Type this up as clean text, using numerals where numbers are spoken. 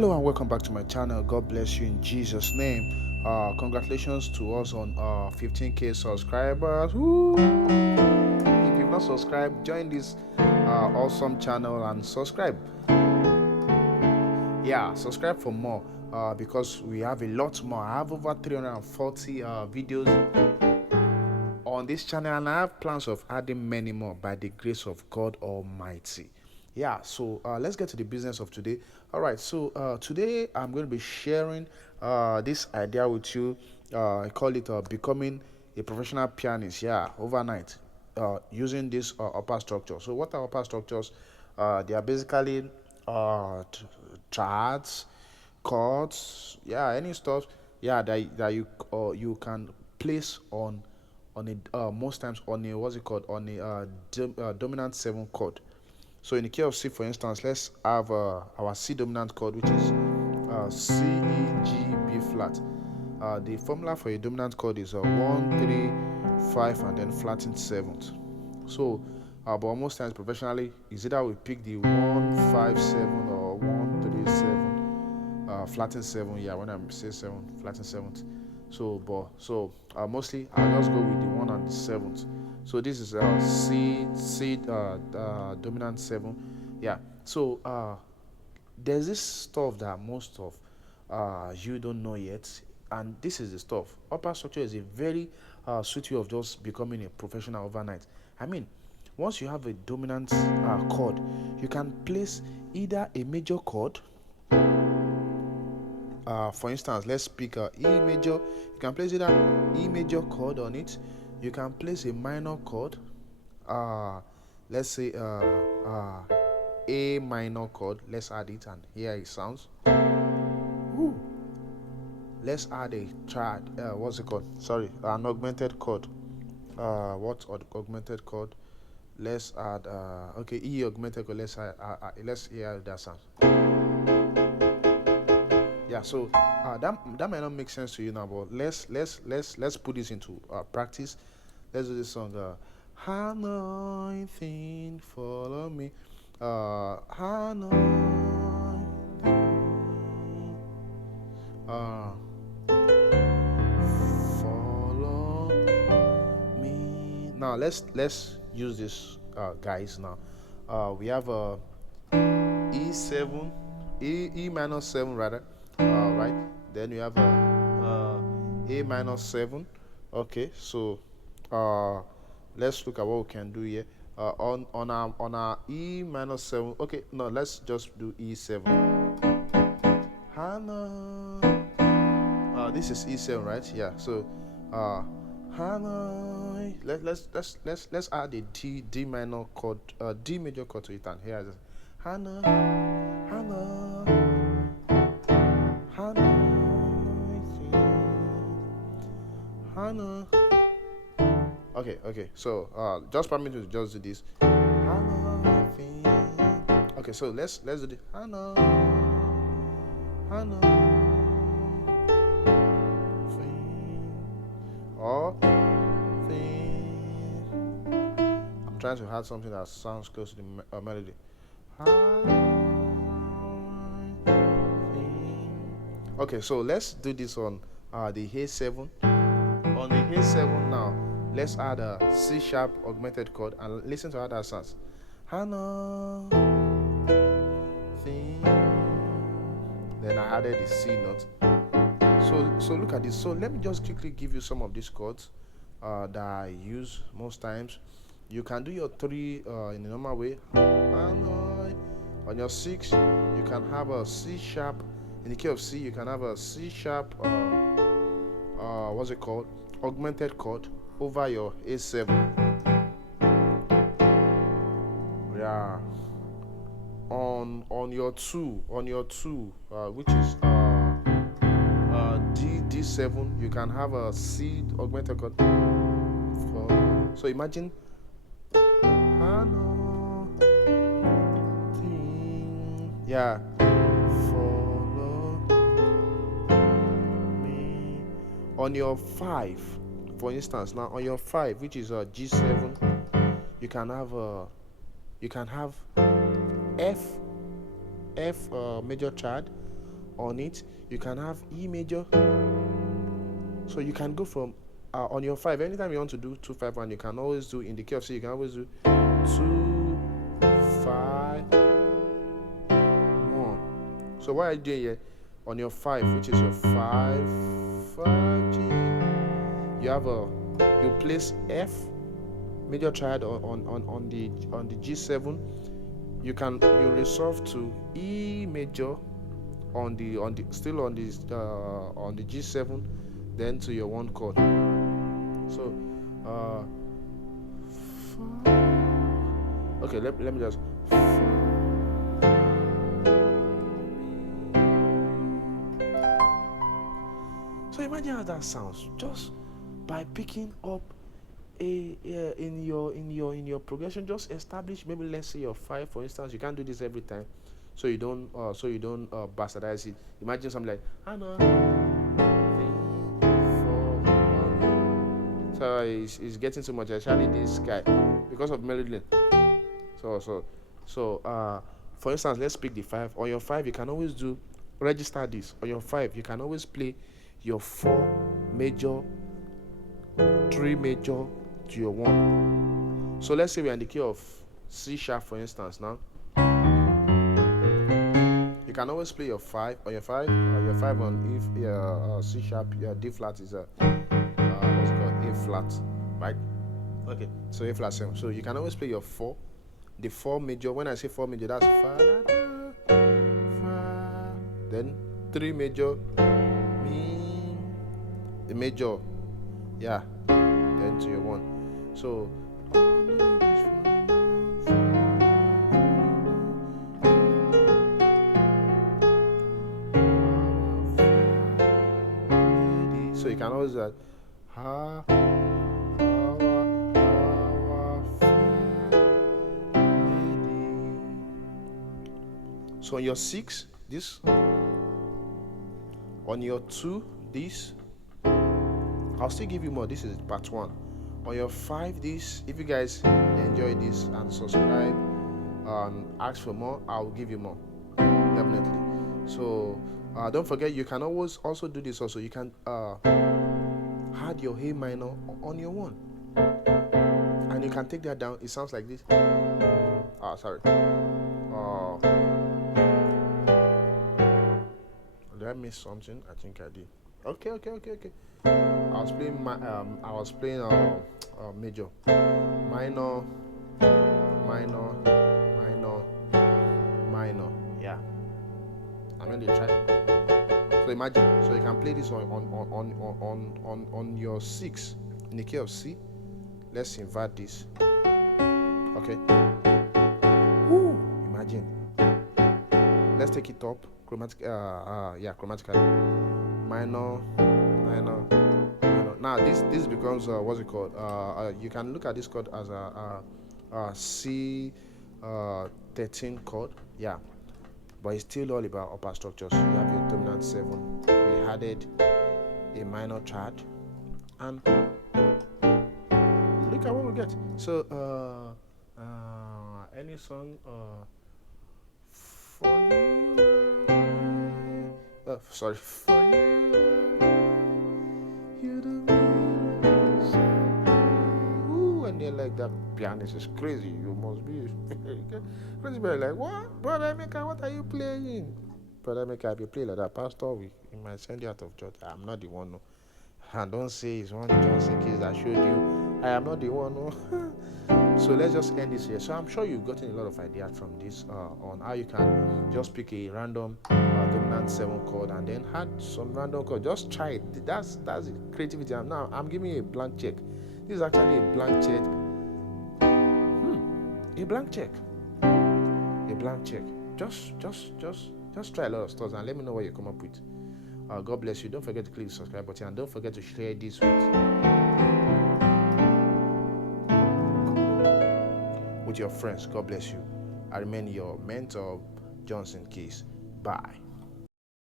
Hello and welcome back to my channel. God bless you in Jesus' name. Congratulations to us on 15k subscribers. Woo! If you've not subscribed, join this awesome channel and subscribe. Yeah, subscribe for more because we have a lot more. I have over 340 videos on this channel, and I have plans of adding many more by the grace of God Almighty. Yeah, so let's get to the business of today. All right, so today I'm going to be sharing this idea with you. I call it becoming a professional pianist. Yeah, overnight, using this upper structure. So what are upper structures? They are basically charts, chords, yeah, any stuff, yeah, that you can place on a most times on a what's it called on a dominant 7 chord. So in the key of C, for instance, let's have our C dominant chord, which is C, E, G, B flat. The formula for a dominant chord is 1, 3, 5, and then flattened 7th. So, but most times professionally, is either we pick the 1, 5, 7 or 1, 3, 7, flattened 7. Yeah, when I say 7, flattened 7th. So mostly I'll just go with the 1 and the 7th. So this is C dominant 7. Yeah. So there's this stuff that most of you don't know yet, and this is the stuff. Upper structure is a very sweet way of just becoming a professional overnight. I mean, once you have a dominant chord, you can place either a major chord. For instance, let's pick E major. You can place either E major chord on it. You can place a minor chord. Let's say A minor chord. Let's add it, and here it sounds. Ooh. Let's add a chord. What's it called? Sorry, an augmented chord. What augmented chord? Let's add okay, E augmented chord. Let's hear that sound. Yeah, so that might not make sense to you now, but let's put this into practice. Let's do this song. Anointing, follow me. Anointing, follow me. Now let's use this, guys. Now, we have a E7, E minor 7 rather, right? Then we have A minor 7. Okay, so let's look at what we can do here. On our E minor 7. Okay, no, let's just do E7. Hannah. This is E7, right? Yeah. So Hannah. Let's add a D minor chord, D major chord to it, and here is Hannah, Hannah, Hannah, Hannah. Okay. So just permit me to just do this. Hannah. Okay, so let's do the Hannah, Hannah. Or I'm trying to add something that sounds close to the melody. Okay, so let's do this on the A7. On the A7 now, let's add a C sharp augmented chord and listen to how that sounds. Hannah. Then I added the C note. So look at this. So let me just quickly give you some of these chords that I use most times. You can do your 3 in the normal way. On your 6, you can have a C sharp. In the key of C, you can have a C sharp. What's it called? Augmented chord over your A7. Yeah. On your 2, which is D7, you can have a C augmented chord. So imagine yeah, follow me. On your 5, for instance, now on your 5, which is a G7, you can have F major chord, on it. You can have E major. So you can go from on your 5. Anytime you want to do 2 5 1, you can always do in the key of C. You can always do 2 5 1. So what are you doing here? On your 5, which is your 5 G, you have you place F major triad on the G7. You resolve to E major on the G7, then to your 1 chord. So okay, let me just. So imagine how that sounds just by picking up in your progression. Just establish, maybe let's say your 5, for instance. You can't do this every time, so you don't bastardize it. Imagine something like so it's getting too much, especially this guy, because of melody. So for instance, let's pick the 5. On your 5, you can always register this. On your 5, you can always play your 4 major, 3 major to your 1. So let's say we're in the key of C sharp, for instance. Now you can always play your 5 on your 5, your 5 on C sharp. Your D flat is what's it called, A flat, right? Okay, so A flat 7. So you can always play your 4, the 4 major. When I say 4 major, that's fa, then 3 major, mi, the major, yeah, then to your 1. So you can always so on your 6, this. On your 2, this. I'll still give you more. This is part 1. On your 5, this. If you guys enjoy this and subscribe and ask for more, I'll give you more, definitely. So don't forget, you can always also do this. Also, you can add your A minor on your 1, and you can take that down. It sounds like this. Sorry. Did I miss something? I think I did. Okay. I was playing major, minor. Yeah. I'm going to try. So imagine. So you can play this on your 6 in the key of C. Let's invert this. Okay. Woo! Imagine. Let's take it up. Chromatically. Minor. Now this becomes what's it called? You can look at this chord as a C 13 chord. Yeah, but it's still all about upper structures. You have your dominant 7. We added a minor triad, and look at what we get. So any song for you. For you do me so. Ooh, and they're like, that pianist is crazy. You must be crazy. But like, what, Brother Emeka? What are you playing? Brother Emeka, if you play like that, Pastor, he might send you out of church. I'm not the one. No. And don't say it's one Johnsonkeyz that showed you. I am not the one. No. So let's just end this here. So I'm sure you've gotten a lot of ideas from this on how you can just pick a random dominant 7 chord and then add some random chord. Just try it. That's creativity. Now I'm giving you a blank check. This is actually a blank check. A blank check. A blank check. Just try a lot of stuff and let me know what you come up with. God bless you. Don't forget to click the subscribe button and don't forget to share this with your friends. God bless you. I remain your mentor, Johnsonkeyz. Bye.